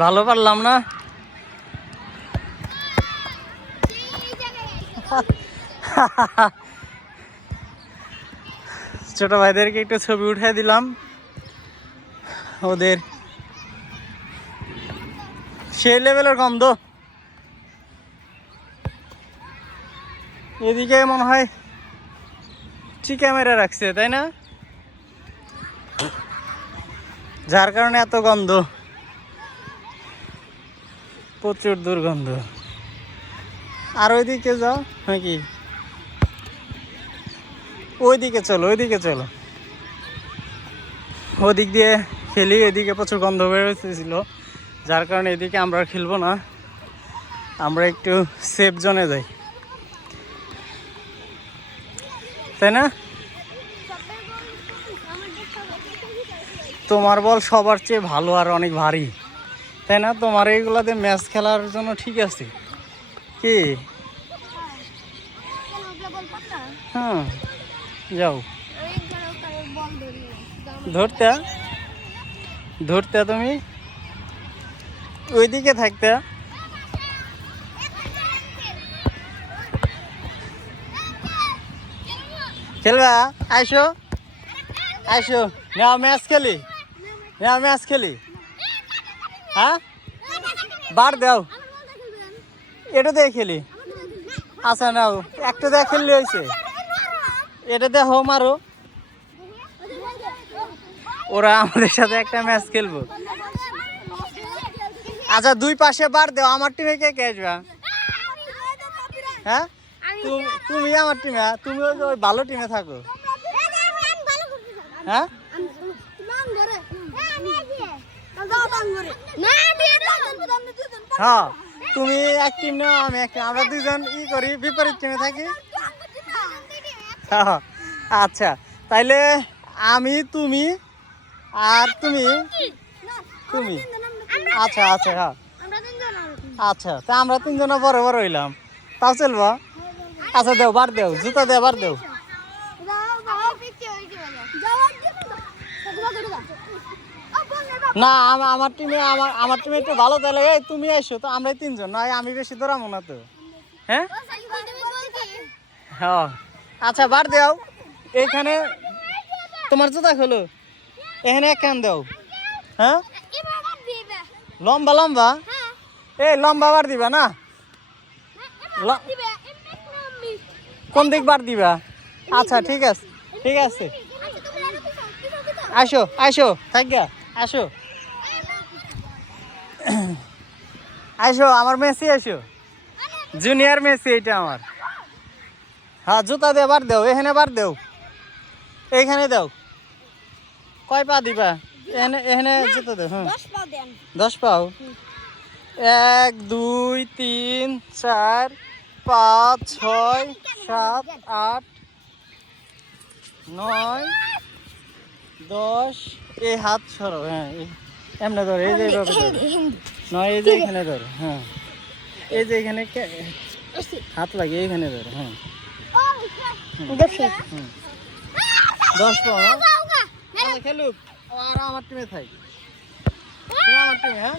ভালো পারলাম না। ছোট ভাইদেরকে একটু ছবি উঠিয়ে দিলাম, ওদের সেই লেভেলের গন্ধ। এদিকে মনে হয় ঠিক ক্যামেরা রাখছে, তাই না? যার কারণে এত গন্ধ, প্রচুর দুর্গন্ধ। আর ওইদিকে যাও নাকি? ওইদিকে চলো, ওইদিকে চলো, ওদিক দিয়ে খেলি। এদিকে প্রচুর গন্ধ বেরোতেছিল, যার কারণে এদিকে আমরা খেলবো না, আমরা একটু সেফ জোনে যাই, তাই না? তোমার বল সবার চেয়ে ভালো আর অনেক ভারী, তাই না? তোমার এইগুলাতে ম্যাচ খেলার জন্য ঠিক আছে কি? হ্যাঁ, যাও ধরতে, ধরতে তুমি ওইদিকে থাকতে। খেলবা? আইসো, আইসো, নাও ম্যাচ খেলি, নাও ম্যাচ খেলি। হ্যাঁ, বার দাও, এটা দিয়ে খেলি। আচ্ছা নাও, একটা দিয়ে খেললে হয়েছে, এটা দিয়ে হোম আরো। ওরা আমাদের সাথে একটা ম্যাচ খেলবো। আচ্ছা, দুই পাশে বার দাও। আমার টিমে কে কে আসবা? হ্যাঁ, তুমি আমার টিমে, তুমি ওই ভালো টিমে থাকো। হ্যাঁ, হ্যাঁ, তুমি এক টিম নাও, আমি এক টিম, আমরা দুজন করি, বিপরীত টিমে থাকি। হ্যাঁ, আচ্ছা, তাইলে আমি, তুমি আর তুমি, তুমি। আচ্ছা আচ্ছা, হ্যাঁ, আচ্ছা, তা আমরা তিনজনে বড় বড় হইলাম, তাও চলবো। আচ্ছা দেও, বার দেও, জুতা দেও, বার দেও। না, আমার টিমে, আমার টিমে একটু ভালো, তাহলে এই তুমি এসো তো, আমরা তিনজন নয়, আমি বেশি দৌড়াবো না তো। হ্যাঁ, হ্যাঁ, আচ্ছা, বার দেও। এইখানে তোমার জুতা খোলো, এখানে একখান দেও। হ্যাঁ, লম্বা লম্বা, এই লম্বা বার দিবা না? কোন দিক বার দিবা? আচ্ছা, ঠিক আছে, ঠিক আছে, আসো, আসো, থাকা, আসো, আসো, আমার মেসি, আসো, জুনিয়র মেসি এটা আমার। হ্যাঁ, জুতা দিয়ে বার দেও, এখানে বার দেও, এইখানে দাও। কয় পা দিবা? এখানে, এখানে জুতা দেও। হ্যাঁ, 10 পাও। 1 2 3 4 5 6 7 8 9 10। এই হাত সরো। হ্যাঁ, এমনি ধরো, এই যে এইভাবে ধরো, নয়, এই যে এখানে ধরো। হ্যাঁ, এই যে এখানে হাত লাগিয়ে এখানে ধরো। হ্যাঁ, 10 পাও। খেলুক, আর আমার টিমে থাক, আমার টিমে। হ্যাঁ।